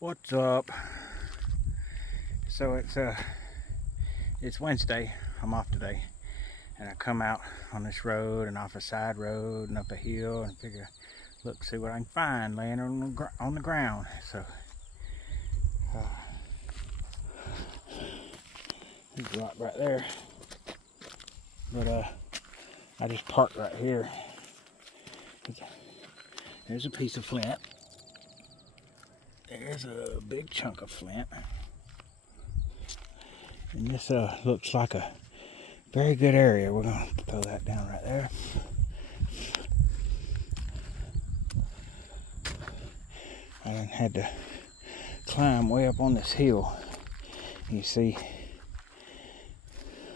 What's up? So it's Wednesday. I'm off today, and I come out on this road and off a side road and up a hill and figure, look, see what I can find laying on the ground. So there's a rock right there, but I just parked right here. There's a piece of flint. There's a big chunk of flint. And this looks like a very good area. We're going to throw that down right there. I had to climb way up on this hill. You see,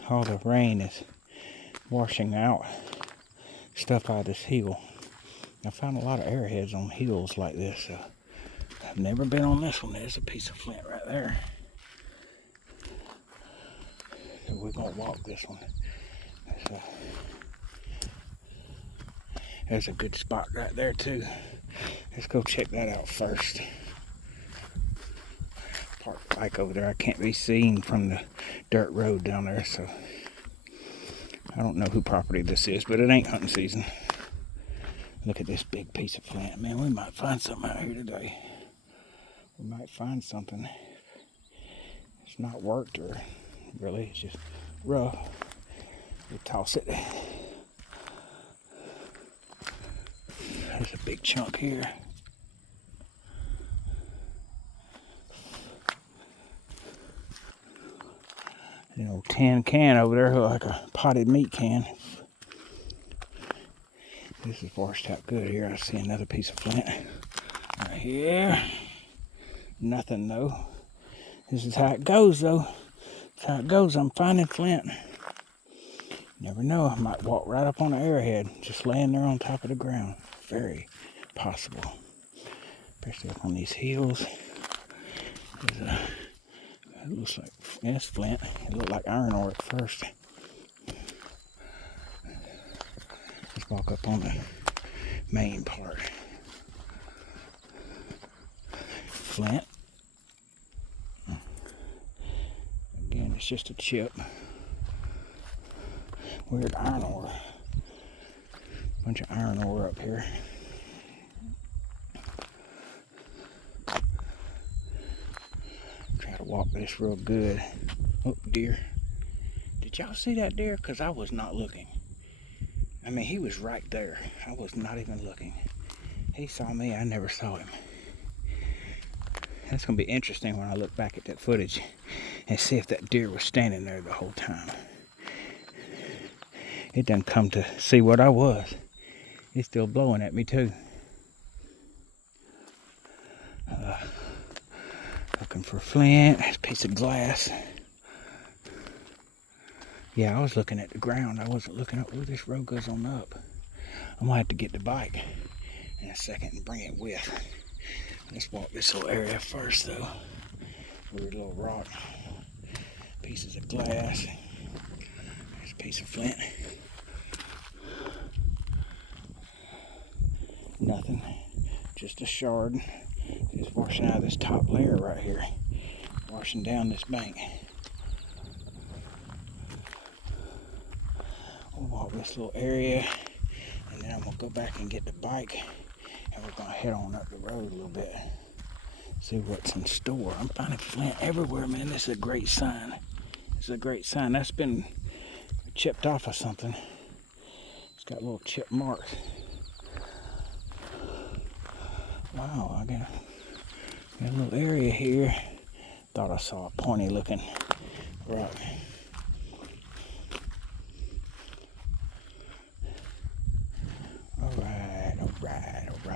all the rain is washing out stuff out of this hill. I found a lot of arrowheads on hills like this. I've never been on this one. There's a piece of flint right there. So we're going to walk this one. There's a good spot right there too. Let's go check that out first. Park the bike over there. I can't be seen from the dirt road down there, so I don't know who property this is, but it ain't hunting season. Look at this big piece of flint. Man, we might find something out here today. We might find something. It's not worked, or really, it's just rough. We toss it. There's a big chunk here. An old tin can over there, like a potted meat can. This is washed out good here. I see another piece of flint right here. Nothing though. This is how it goes though. That's how it goes. I'm finding flint. Never know. I might walk right up on an arrowhead, just laying there on top of the ground. Very possible. Especially up on these hills. It looks like, yeah, it's flint. It looked like iron ore at first. Let's walk up on the main part. Flint. Again, it's just a chip. Weird iron ore. Bunch of iron ore up here. Try to walk this real good. Oh, deer. Did y'all see that deer? Because I was not looking. I mean, he was right there. I was not even looking. He saw me, I never saw him. That's going to be interesting when I look back at that footage and see if that deer was standing there the whole time. It done come to see what I was. It's still blowing at me too. Looking for flint. There's a piece of glass. Yeah, I was looking at the ground. I wasn't looking up. Ooh, this road goes on up. I'm gonna have to get the bike in a second and bring it with. Let's walk this little area first though. Weird little rock. Pieces of glass. There's a piece of flint. Nothing. Just a shard. It's washing out of this top layer right here. Washing down this bank. We'll walk this little area, and then I'm going to go back and get the bike, and we're going to head on up the road a little bit, see what's in store. I'm finding flint everywhere, man. This is a great sign. This is a great sign. That's been chipped off of something. It's got little chip marks. Wow, I got a little area here. Thought I saw a pointy looking rock. Alright.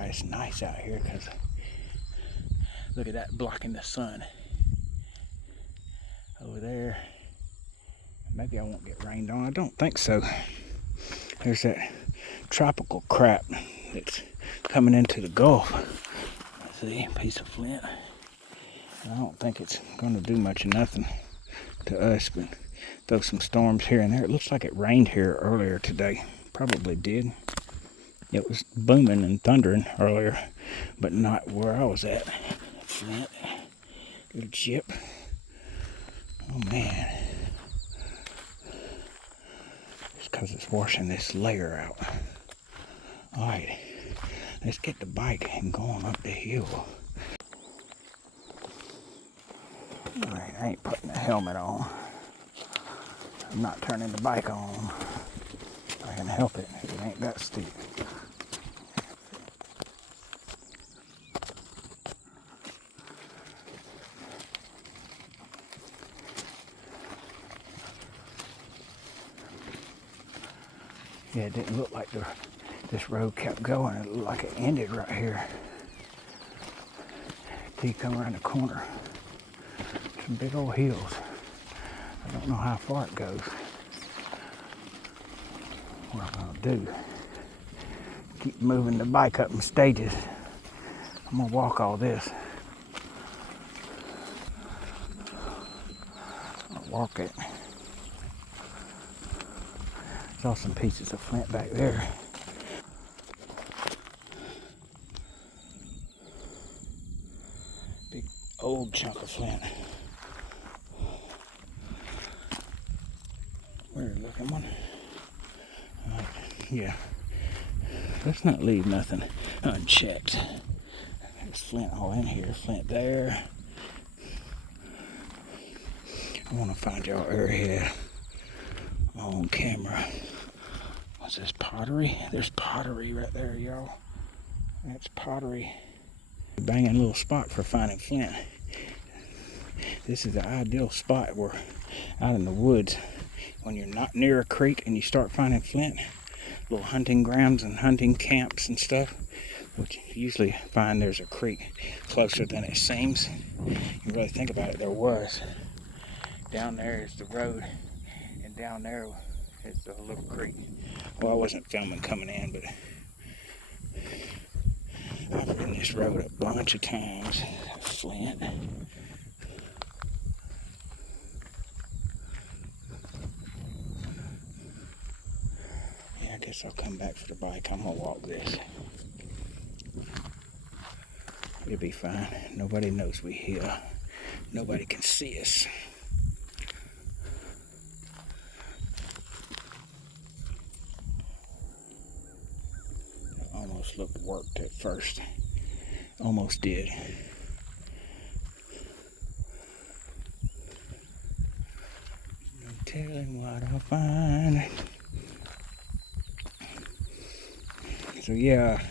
It's nice out here because look at that blocking the sun. Over there. Maybe I won't get rained on. I don't think so. There's that tropical crap that's coming into the Gulf. See, a piece of flint. I don't think it's going to do much of nothing to us, but throw some storms here and there. It looks like it rained here earlier today. Probably did. It was booming and thundering earlier, but not where I was at. Flint. Little chip. Oh man. It's because it's washing this layer out. Alright, let's get the bike and go on up the hill. Alright, I ain't putting the helmet on. I'm not turning the bike on. I can help it if it ain't that steep. Yeah, it didn't look like this road kept going. It looked like it ended right here. Till you come around the corner. Some big old hills. I don't know how far it goes. What I'm gonna do, keep moving the bike up in stages. I'm gonna walk all this. I'll walk it. Saw some pieces of flint back there. Big old chunk of flint. Weird looking one. Yeah. Let's not leave nothing unchecked. There's flint all in here. Flint there. I want to find y'all arrowhead on camera. What's this, pottery? There's pottery right there, y'all. That's pottery. Banging little spot for finding flint. This is the ideal spot where out in the woods when you're not near a creek and you start finding flint. Little hunting grounds and hunting camps and stuff, which you usually find there's a creek closer than it seems. You really think about it, there was. Down there is the road, and down there is the little creek. Well, I wasn't filming coming in, but I've ridden this road a bunch of times. Flint. Yeah, I guess I'll come back for the bike. I'm gonna walk this. It'll be fine. Nobody knows we here. Nobody can see us. Almost looked worked at first. Almost did. No telling what I'll find. So yeah,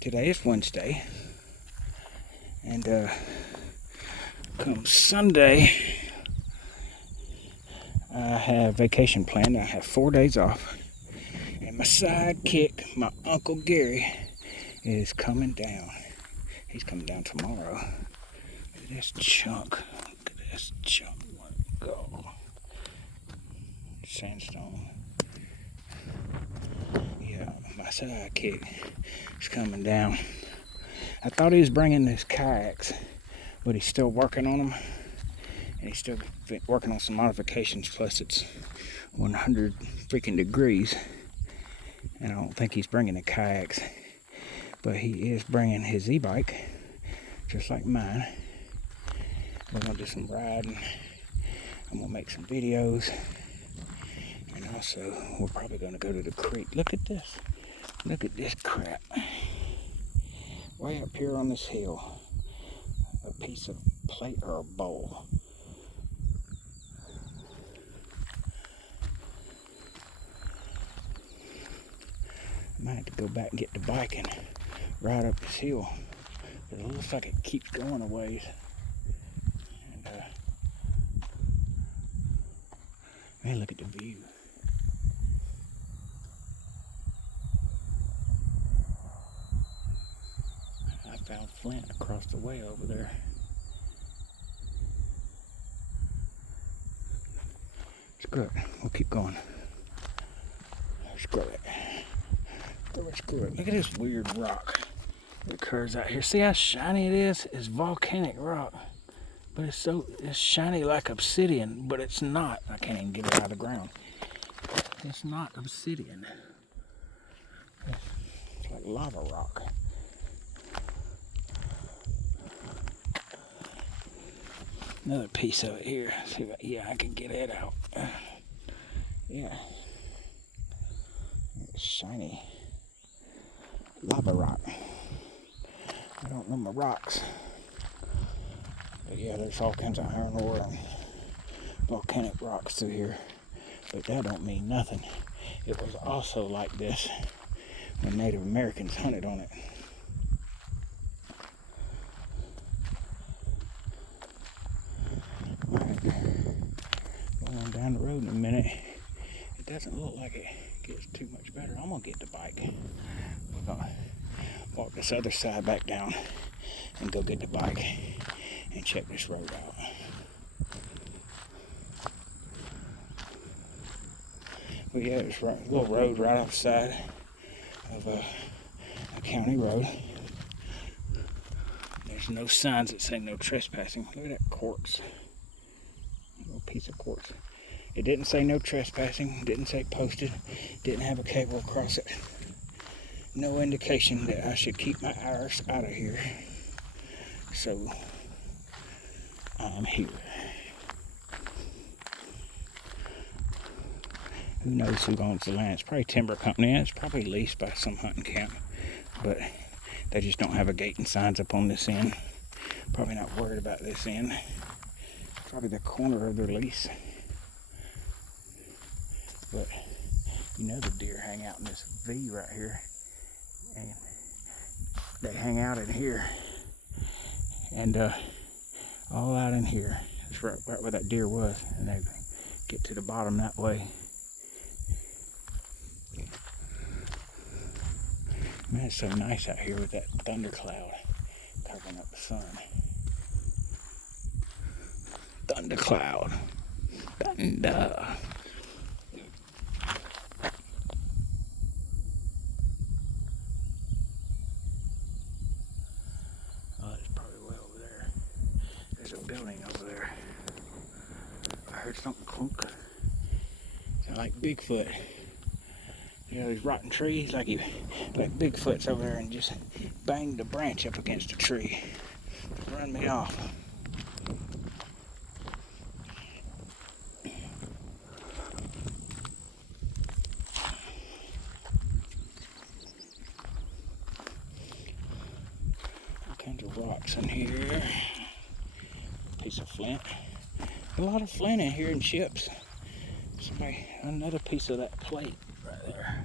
today is Wednesday. And come Sunday, I have vacation planned. I have 4 days off. And my sidekick, my Uncle Gary, is coming down. He's coming down tomorrow. Look at this chunk. Look at this chunk. Where'd it go? Sandstone. Yeah, my sidekick is coming down. I thought he was bringing his kayaks, but he's still working on them. And he's still working on some modifications, plus it's 100 freaking degrees. And I don't think he's bringing the kayaks, but he is bringing his e-bike, just like mine. We're gonna do some riding. I'm gonna make some videos. And also, we're probably gonna go to the creek. Look at this. Look at this crap. Way up here on this hill, a piece of plate or a bowl. I might have to go back and get the bike and ride up this hill. But it looks like it keeps going a ways. And man, look at the view. I found flint across the way over there. Screw it. We'll keep going. Screw it. Screw it. Look at this weird rock that occurs out here. See how shiny it is? It's volcanic rock. But it's shiny like obsidian, but it's not. I can't even get it out of the ground. It's not obsidian. It's like lava rock. Another piece of it here. See if I can get it out. Yeah. It's shiny. Lava rock. I don't know my rocks. But yeah, there's all kinds of iron ore and volcanic rocks through here. But that don't mean nothing. It was also like this when Native Americans hunted on it. Alright, going down the road in a minute. It doesn't look like it gets too much better. I'm gonna get the bike. We're gonna walk this other side back down and go get the bike and check this road out. Well, yeah, there's a little road right outside of a county road. There's no signs that say no trespassing. Look at that quartz. A little piece of quartz. It didn't say no trespassing. Didn't say posted. Didn't have a cable across it. No indication that I should keep my Irish out of here. So, I'm here. Who knows who owns the land? It's probably timber company. It's probably leased by some hunting camp. But they just don't have a gate and signs up on this end. Probably not worried about this end. Probably the corner of their lease. But you know the deer hang out in this V right here. And they hang out in here. And all out in here. That's right where that deer was. And they get to the bottom that way. Man, it's so nice out here with that thundercloud covering up the sun. Thundercloud. Thunder. Oh, it's probably way over there. There's a building over there. I heard something clunk. Sound like Bigfoot. You know, these rotten trees, like Bigfoot's over there and just banged a branch up against a tree. Run me off. All kinds of rocks in here. Piece of flint. A lot of flint in here and chips. Another piece of that plate right there.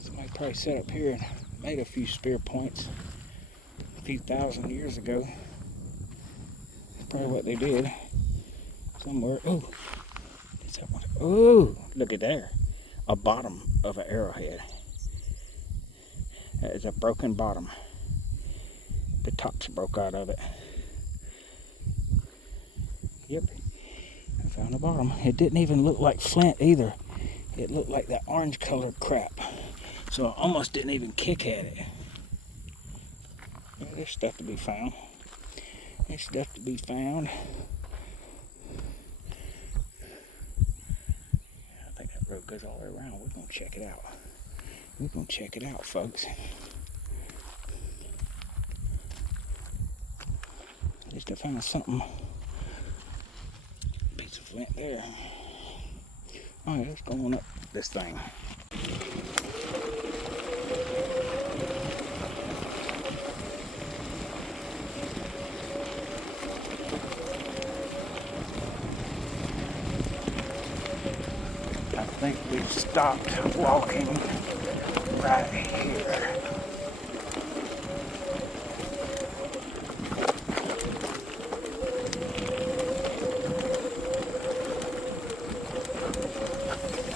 Somebody probably sat up here and made a few spear points a few thousand years ago. That's probably what they did. Somewhere. Oh, is that one? Oh, look at there. A bottom of an arrowhead. That is a broken bottom. The tops broke out of it. Yep, I found the bottom. It didn't even look like flint either. It looked like that orange colored crap. So I almost didn't even kick at it. Yeah, there's stuff to be found. There's stuff to be found. I think that road goes all the way around. We're going to check it out. We're going to check it out, folks. At least I found something. Piece of flint there. Alright, let's go on up this thing. I think we've stopped walking right here.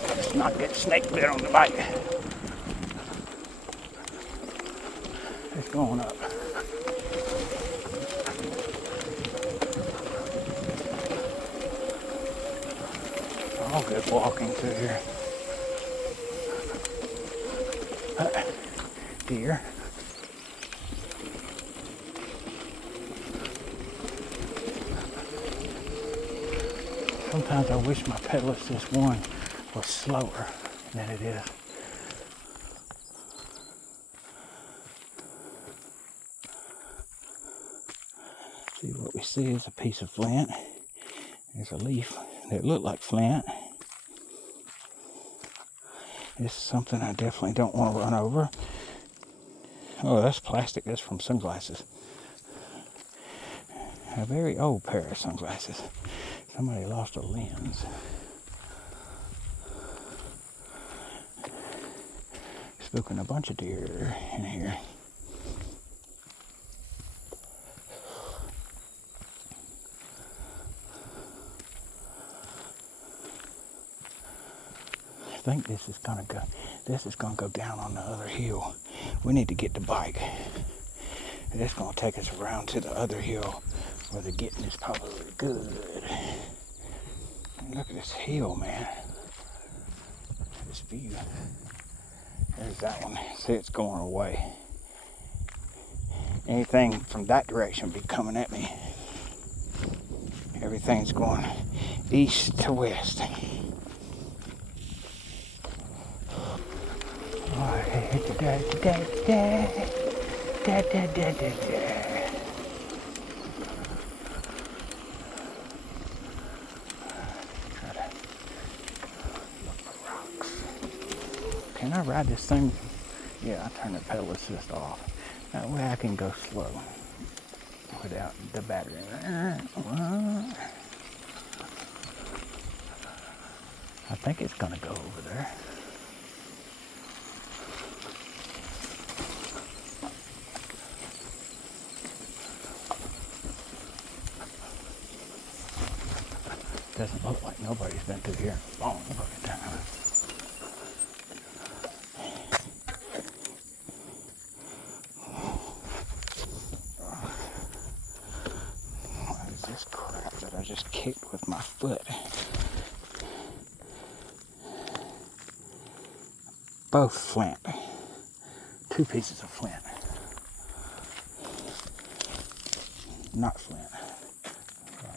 Let's not get snake bit on the bike. It's going up. All good walking through here. Deer. Sometimes I wish my pedal assist one was slower than it is. See, what we see is a piece of flint. There's a leaf that looked like flint. This is something I definitely don't want to run over. Oh, that's plastic. That's from sunglasses. A very old pair of sunglasses. Somebody lost a lens. Spooking a bunch of deer in here. I think this is gonna go down on the other hill. We need to get the bike. It's gonna take us around to the other hill where the getting is probably good. And look at this hill, man. This view. There's that one. See, it's going away. Anything from that direction be coming at me. Everything's going east to west. Can I ride this thing? Yeah, I turn the pedal assist off. That way I can go slow without the battery. I think it's gonna go over there. Doesn't look like nobody's been through here in a long time. What is this crap that I just kicked with my foot? Both flint. 2 pieces of flint. Not flint.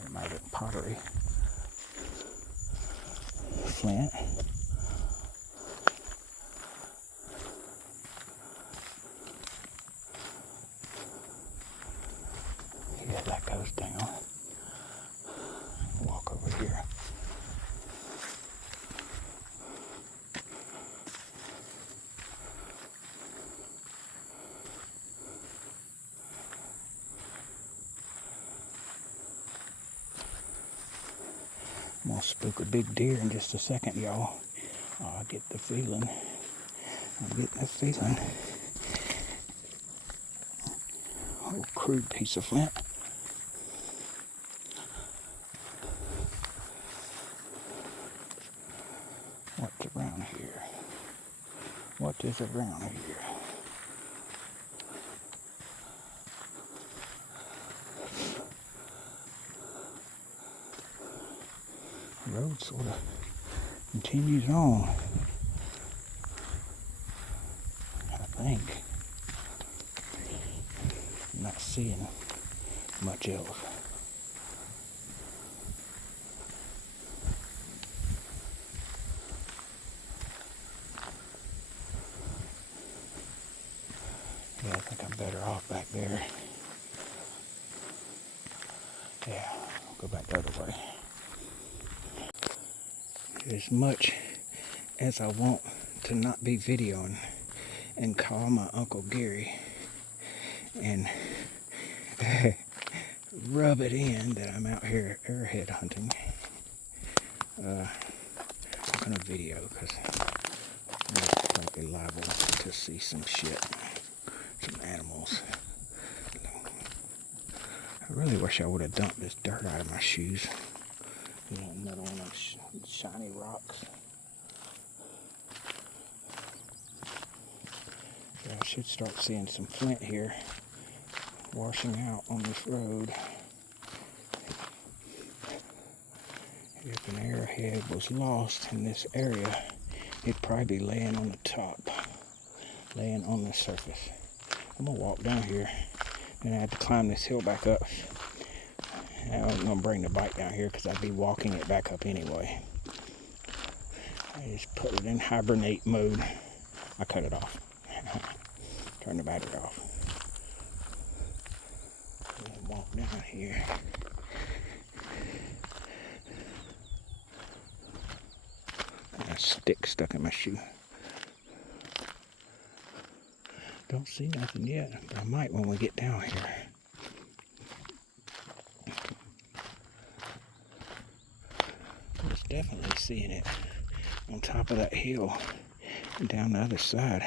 It might have been pottery. Flint. Yeah, that goes down. Walk over here. I'm gonna spook a big deer in just a second, y'all. I get the feeling. I'm getting the feeling. Oh, crude piece of flint. What's around here? What is around here? The road sort of continues on, I think. I'm not seeing much else. Yeah, I think I'm better off back there. Yeah, I'll go back the other way. As much as I want to not be videoing and call my Uncle Gary and rub it in that I'm out here arrowhead hunting, I'm gonna video because I'm most likely liable to see some shit, some animals. I really wish I would have dumped this dirt out of my shoes. You know, another one of those shiny rocks. Yeah, I should start seeing some flint here washing out on this road. If an arrowhead was lost in this area, it'd probably be laying on the top, laying on the surface. I'm gonna walk down here, and I have to climb this hill back up. I wasn't going to bring the bike down here because I'd be walking it back up anyway. I just put it in hibernate mode. I cut it off. Turn the battery off. It won't down here. A stick stuck in my shoe. Don't see nothing yet, but I might when we get down here. I was definitely seeing it on top of that hill and down the other side.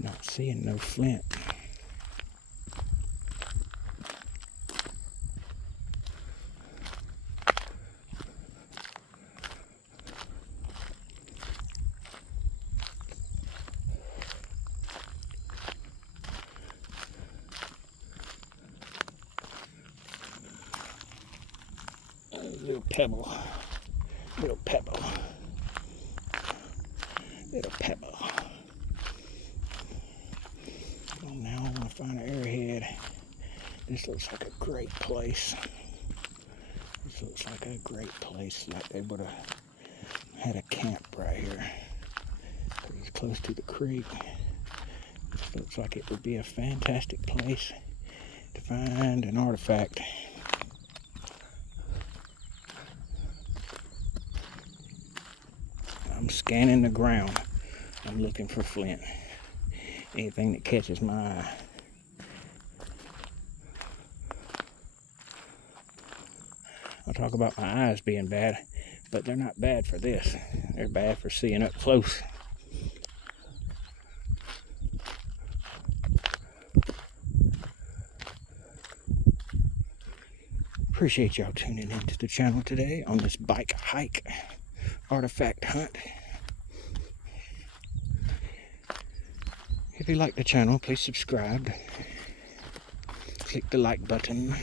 Not seeing no flint. Little pebble, little pebble, little pebble. Well, now I want to find an arrowhead. This looks like a great place. This looks like a great place, like they would have had a camp right here. It's close to the creek. This looks like it would be a fantastic place to find an artifact. I'm scanning the ground. I'm looking for flint. Anything that catches my eye. I'll talk about my eyes being bad, but they're not bad for this. They're bad for seeing up close. Appreciate y'all tuning into the channel today on this bike hike artifact hunt. If you like the channel, please subscribe. Click the like button.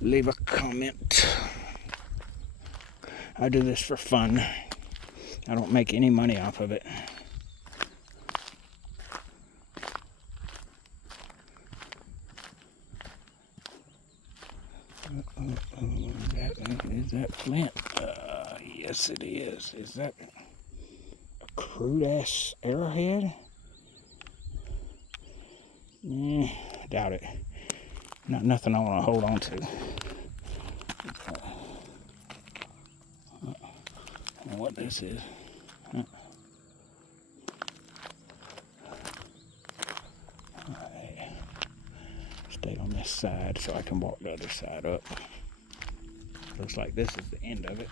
Leave a comment. I do this for fun. I don't make any money off of it. Is that flint? Yes, it is. Is that a crude ass arrowhead? Doubt it. Not nothing I want to hold on to. I don't know what this is. Alright. Stay on this side so I can walk the other side up. Looks like this is the end of it.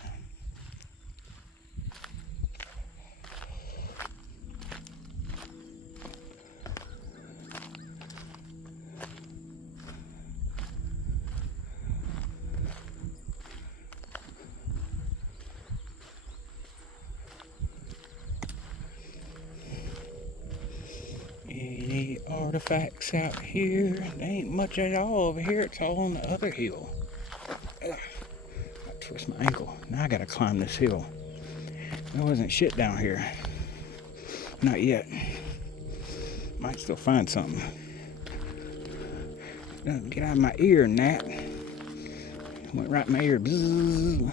Any artifacts out here? There ain't much at all over here. It's all on the other hill. Ugh. I twist my ankle. Now I gotta climb this hill. There wasn't shit down here. Not yet. Might still find something. Get out of my ear, Nat. Went right in my ear. Bzzz.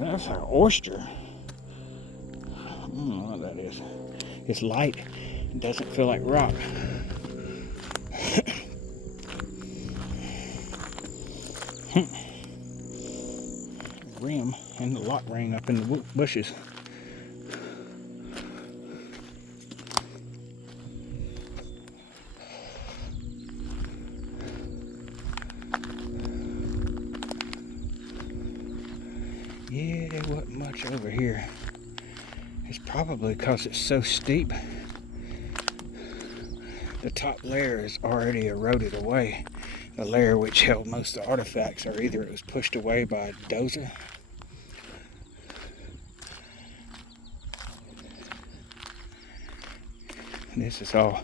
That's an oyster. I don't know what that is. It's light. It doesn't feel like rock. Rim and the lock ring up in the bushes. Yeah, there wasn't much over here. It's probably because it's so steep. The top layer is already eroded away. The layer which held most of the artifacts, or either it was pushed away by a dozer. This is all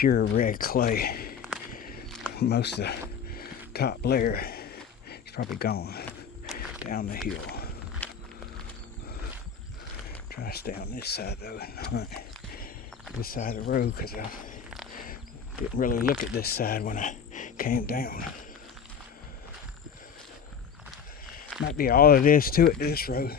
pure red clay. Most of the top layer is probably gone down the hill. Try to stay on this side though and hunt this side of the road because I didn't really look at this side when I came down. Might be all it is to it, this road.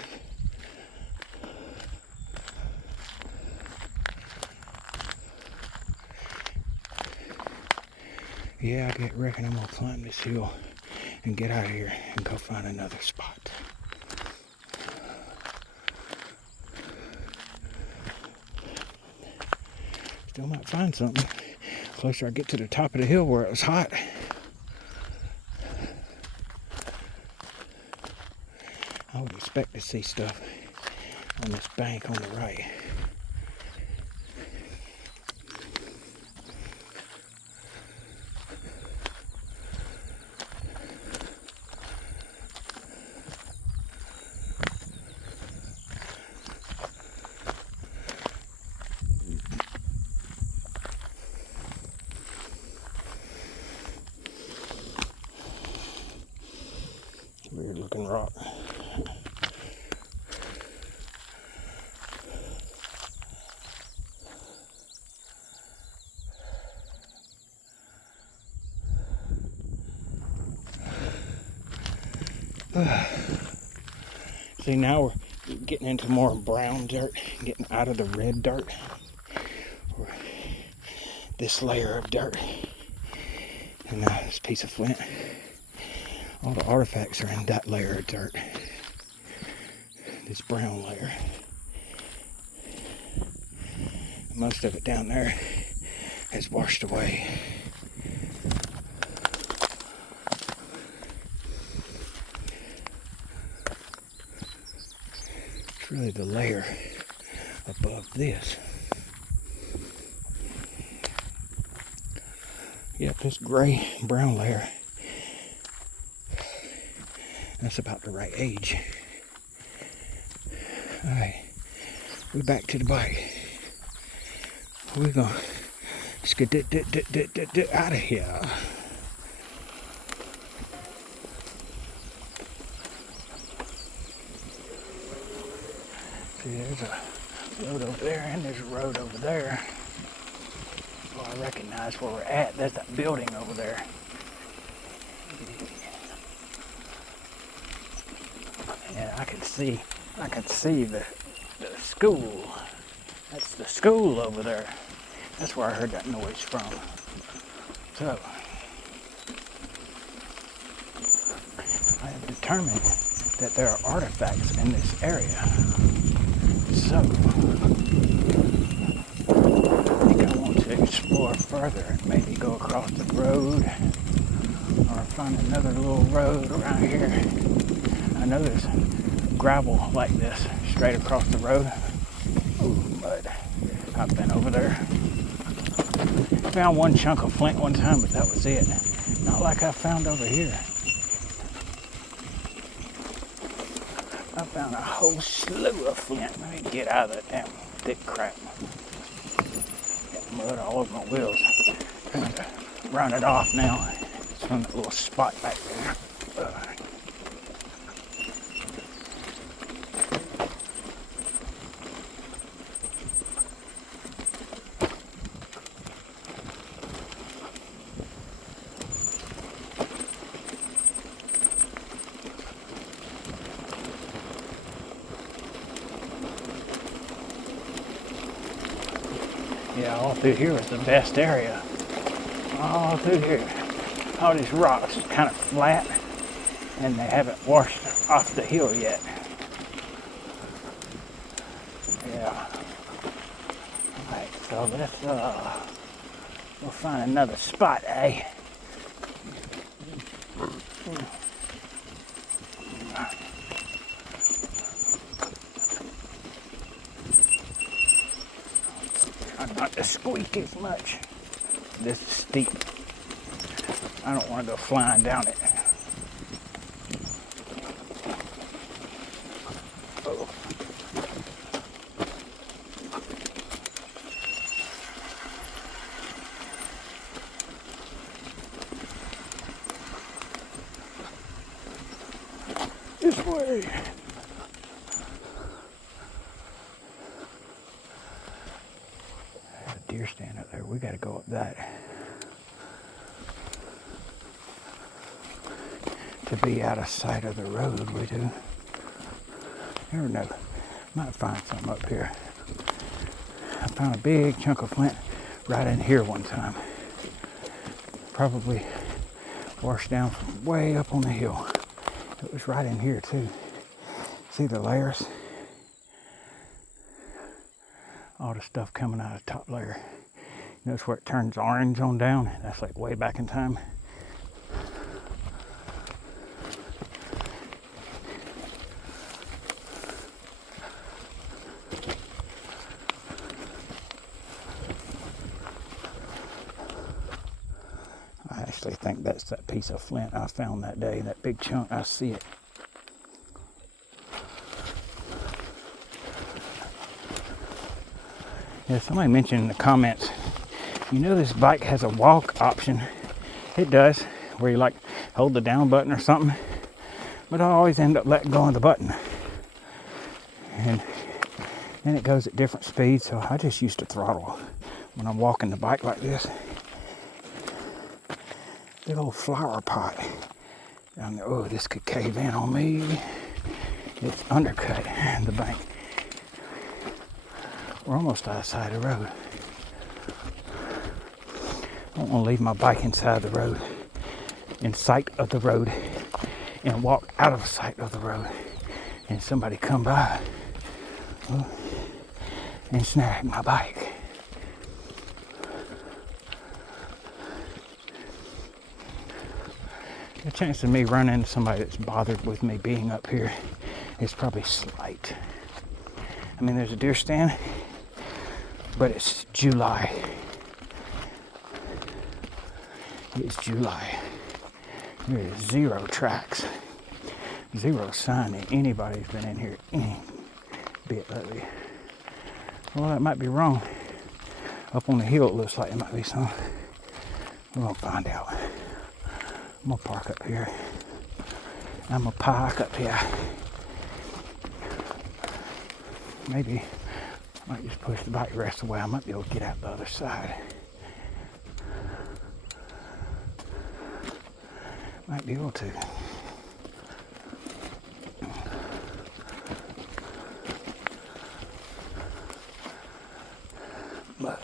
Yeah, I reckon I'm gonna climb this hill and get out of here and go find another spot. Still might find something. Closer I get to the top of the hill where it was hot. I would expect to see stuff on this bank on the right. Weird looking rock. See, now we're getting into more brown dirt, getting out of the red dirt. Or this layer of dirt. And this piece of flint. All the artifacts are in that layer of dirt. This brown layer. Most of it down there has washed away. It's really the layer above this. Yep, this gray brown layer. That's about the right age. Alright, we're back to the bike. We're gonna get out of here. See, there's a road over there and there's a road over there. Well, I recognize where we're at. There's that building over there. Yeah, I can see the school. That's the school over there. That's where I heard that noise from. So, I have determined that there are artifacts in this area. So, I think I want to explore further and maybe go across the road or find another little road around here. I know there's gravel like this straight across the road. Ooh, mud. I've been over there. Found one chunk of flint one time, but that was it. Not like I found over here. I found a whole slew of flint. Let me get out of that damn thick crap. Got mud all over my wheels. Trying to run it off now. It's from that little spot back there. Yeah, all through here is the best area. All through here. All these rocks are kind of flat and they haven't washed off the hill yet. Yeah. Alright, so let's we'll find another spot, eh? Not to squeak as much. This is steep. I don't want to go flying down it. Oh. this way. There's a deer stand up there. We got to go up that. To be out of sight of the road, we do. Never know. Might find something up here. I found a big chunk of flint right in here one time. Probably washed down from way up on the hill. It was right in here too. See the layers? All the stuff coming out of the top layer. Notice where it turns orange on down? That's like way back in time. I actually think that's that piece of flint I found that day, that big chunk. I see it. Yeah, somebody mentioned in the comments, you know this bike has a walk option. It does, where you like hold the down button or something, but I always end up letting go of the button. And then it goes at different speeds, so I just used to throttle when I'm walking the bike like this. Big old flower pot down there. Oh, this could cave in on me. It's undercut the bank. We're almost outside the road. I don't want to leave my bike inside the road, in sight of the road, and walk out of sight of the road, and somebody come by and snag my bike. The chance of me running into somebody that's bothered with me being up here is probably slight. I mean, there's a deer stand, but it's July. It's July. There is zero tracks, zero sign that anybody's been in here any bit lately. Well, that might be wrong. Up on the hill, it looks like it might be some. We're gonna find out. I'm gonna park up here. I'm gonna park up here. Maybe I might just push the bike the rest of the way. I might be able to get out the other side. Might be able to. Mud.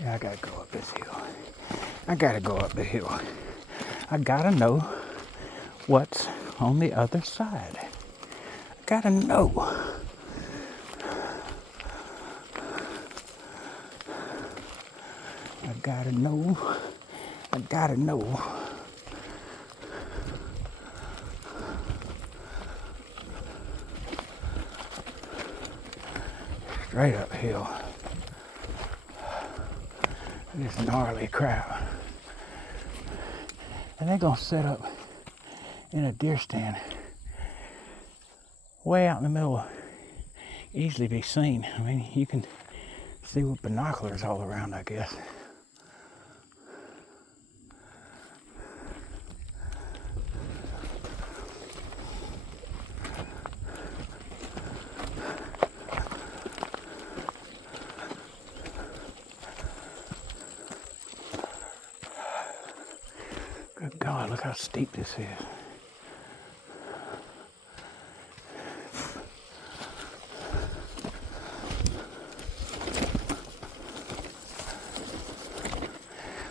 Yeah, I gotta go up this hill. I gotta go up the hill. I gotta know what's on the other side. I gotta know. I gotta know. I gotta know. Straight uphill. This gnarly crap. And they're gonna set up in a deer stand way out in the middle, easily be seen. I mean, you can see with binoculars all around, I guess. Good God, look how steep this is.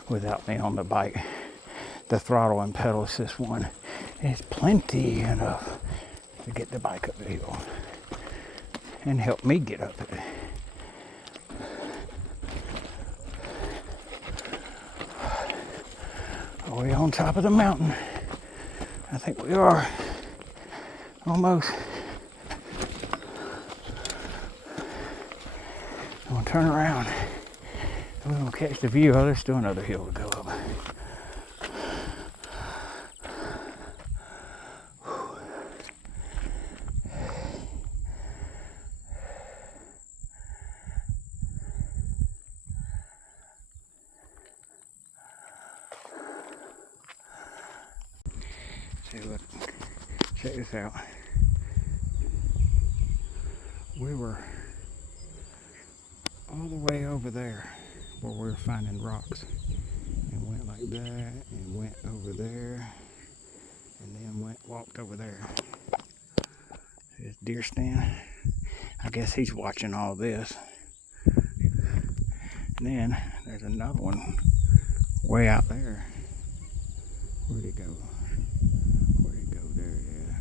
Without me on the bike, the throttle and pedal assist one is plenty enough to get the bike up the hill and help me get up it. Are we on top of the mountain? I think we are. Almost. I'm gonna turn around. We're gonna catch the view. Oh, there's still another hill to go up. Check this out. We were all the way over there where we were finding rocks, and went like that, and went over there, and then walked over there. This deer stand. I guess he's watching all this. And then there's another one way out there. Where'd it go? Where'd it go? There it is.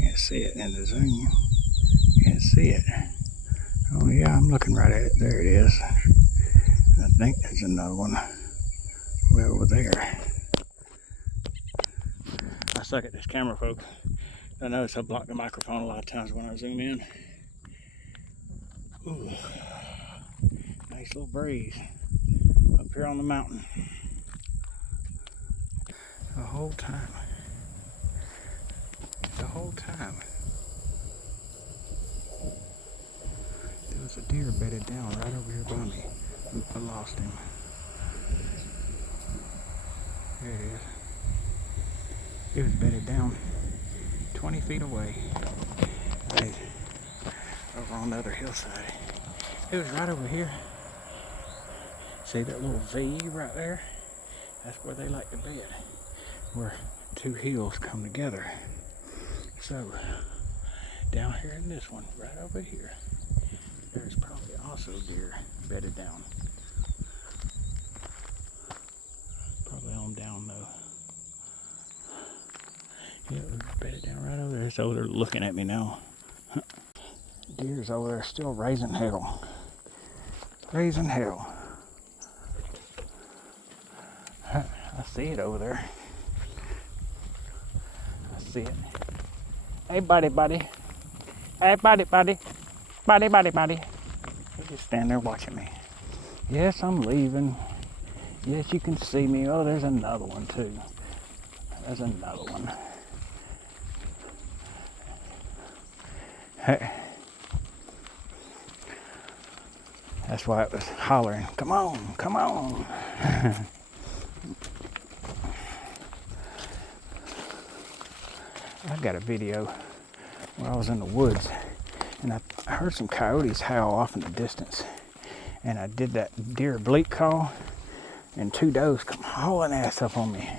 Can't see it in the zoom. Can't see it. Oh yeah, I'm looking right at it. There it is. I think there's another one way over there. I suck at this camera, folks. I notice I block the microphone a lot of times when I zoom in. Ooh, nice little breeze up here on the mountain. The whole time, there was a deer bedded down right over here by me. I lost him. There it is. He was bedded down 20 feet away. Right over on the other hillside. It was right over here. See that little V right there? That's where they like to bed. Where two hills come together. So, down here in this one, right over here, there's probably also deer bedded down. Probably on down though. Yeah, it was bedded down right over there. It's over there looking at me now. Deer's over there still raising hell. Raising hell. I see it over there. I see it. Hey, buddy. Hey, buddy. Buddy. They just stand there watching me. Yes, I'm leaving. Yes, you can see me. Oh, there's another one too. There's another one. Hey. That's why it was hollering. Come on, come on. I got a video where I was in the woods and I heard some coyotes howl off in the distance. And I did that deer bleat call and two does come hauling ass up on me.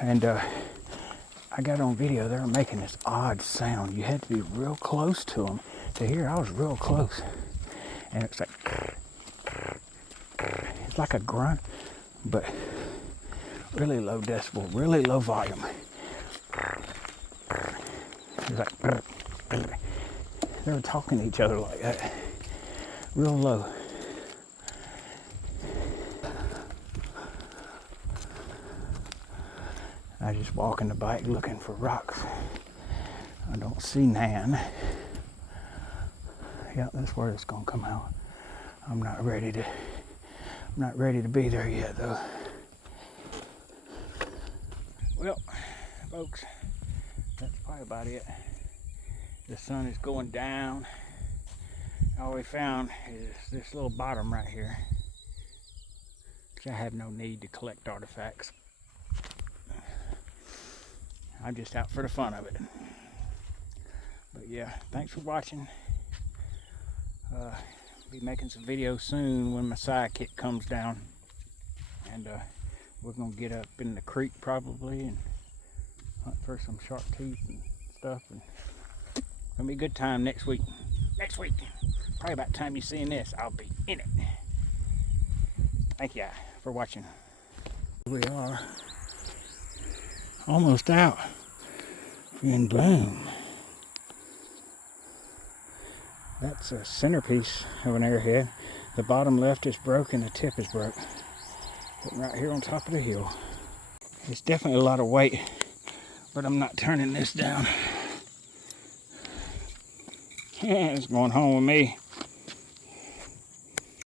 And I got on video, they were making this odd sound. You had to be real close to them to hear. I was real close. And it's like, it's like a grunt, but really low decibel, really low volume. It's like, they were talking to each other like that, real low. I just walking the bike looking for rocks. I don't see Nan. Yeah, that's where it's gonna come out. I'm not ready to be there yet though. Well, folks, that's probably about it. The sun is going down. All we found is this little bottom right here. I have no need to collect artifacts. I'm just out for the fun of it. But yeah, thanks for watching. Be making some videos soon when my sidekick comes down. And we're gonna get up in the creek probably and hunt for some shark teeth and stuff. And it's gonna be a good time next week. Probably about the time you're seeing this, I'll be in it. Thank you for watching. We are almost out. And boom. That's a centerpiece of an arrowhead. The bottom left is broke and the tip is broke. Sitting right here on top of the hill. It's definitely a lot of weight, but I'm not turning this down. It's going home with me.